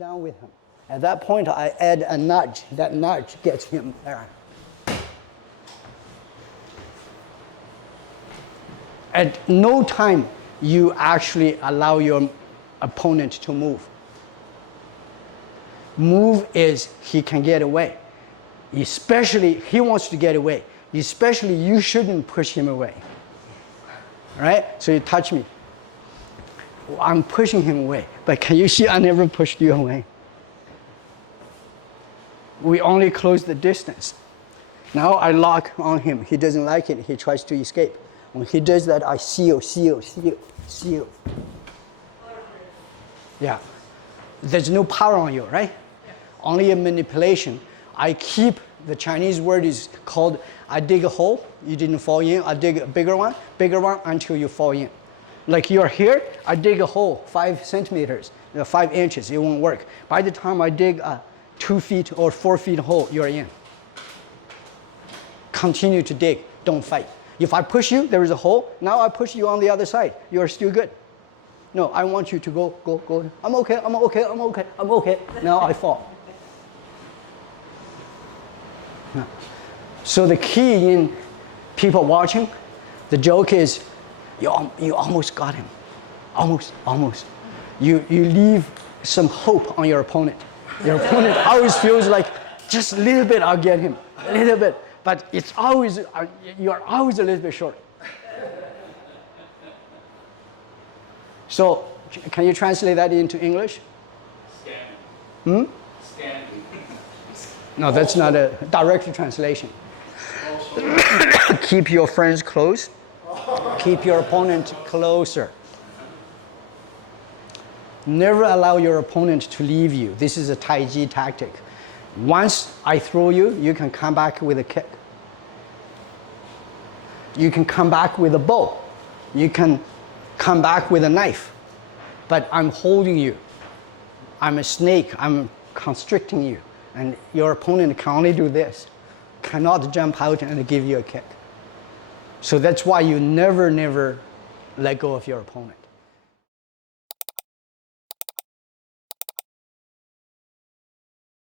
down with him. At that point, I add a nudge. That nudge gets him there. At no time you actually allow your opponent to move. Move is he can get away. Especially he wants to get away. Especially you shouldn't push him away. All right? So you touch me. I'm pushing him away. But can you see I never pushed you away? We only close the distance. Now I lock on him. He doesn't like it. He tries to escape. When he does that, I seal. Yeah. There's no power on you, right? Only a manipulation. I keep, the Chinese word is called, I dig a hole, you didn't fall in. I dig a bigger one until you fall in. Like you're here, I dig a hole 5 centimeters, 5 inches, it won't work. By the time I dig a 2 feet or 4 feet hole, you're in. Continue to dig, don't fight. If I push you, there is a hole. Now I push you on the other side. You're still good. No, I want you to go. I'm okay. Now I fall. No. So the key in people watching, the joke is, you almost got him. Almost. You leave some hope on your opponent. Your opponent always feels like, just a little bit, I'll get him. A little bit. But it's always, you're always a little bit short. So, can you translate that into English? Stand. Stand. No, that's not a direct translation. Keep your friends close. Keep your opponent closer. Never allow your opponent to leave you. This is a Tai Chi tactic. Once I throw you, you can come back with a kick. You can come back with a bow. You can come back with a knife. But I'm holding you. I'm a snake. I'm constricting you. And your opponent can only do this. Cannot jump out and give you a kick. So that's why you never let go of your opponent.